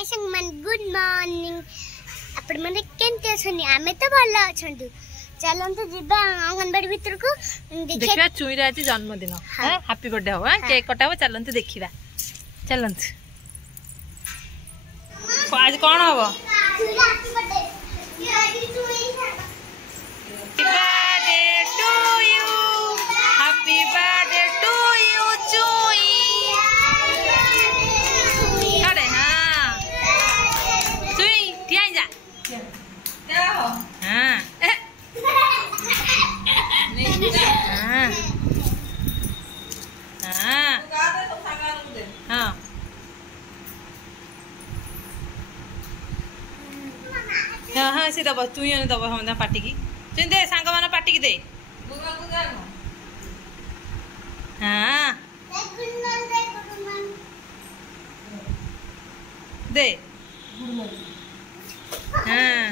हाय संगमान good morning आपण माने केनते छनी आमे तो भल्ला छंदु चलन तो जिबा अंगनबाड़ी भीतर को देखिबा चुईरा आज जन्मदिन हां हैप्पी बर्थडे हो केक कटाबो चलन तो देखिबा चलन आज कोन हबो happy birthday to you happy birthday to you Chui अरे हां चुई टिया जा क्या हो हां हाँ हाँ से दब तु दब हम पार्टी की तुम दे सांग मान पार्टी की दे हाँ दे हाँ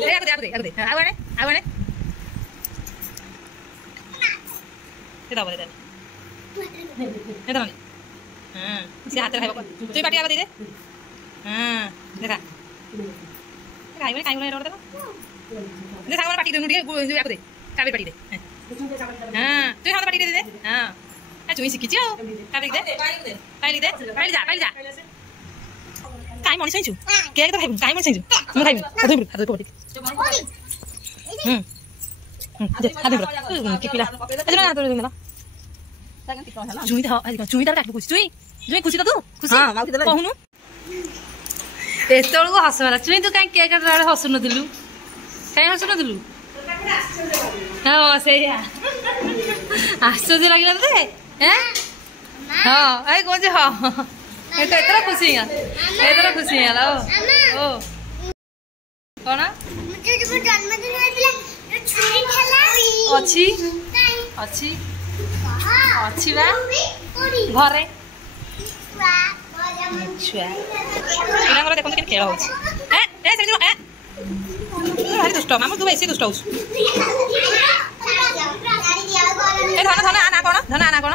दे आगे दब दे हाँ से हाथ खाइब तु पार्टी आगे दे हाँ देखा खाइबे काई बोले रोड दे सांग पार्टी दोनु जो आको दे काबे पार्टी दे हां तू हां पार्टी दे हां आ चुई सिखि छ काबे दे पाइली जा काई मनि सैछु केक तो खाइबु काई मनि सैछु म खाइबु अधु पार्टी दे अधु के पिला अजरा ना तो देला चुई त चुई त काटबु चुई खुशी त तू खुशी हां माउ देला कहनु एतल को हसमारा चुई तू कहीं केक काटे हसु नथिलु कहीं हसु नथिलु हां सेया आश्चर्य लागला तते हैं हां आई कोन जे हां एतरा खुशी है लो ओ कोना मुझे जब जन्मदिन होइला छुरी खेला अछि बा घरे छुआ इना देखो केन खेल होछ ए से जो ए भारी दुष्ट मामू तू ऐसे दुष्ट होछ ए धन आना कोन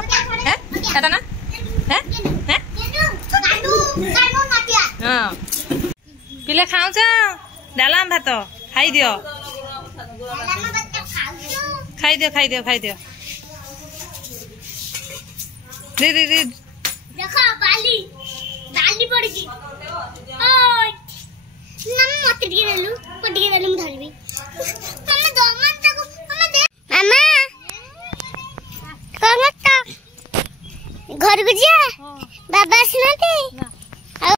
हैं एटा ना हैं हां पिले खाऊ छ डालाम भात खाई दियो दे देखो बाली पड़ गई ओय नम मत गिरलु म धरबी मम्मा दो मन तक मम्मा दे मामा कोन त घर गुजिया बाबा सुनते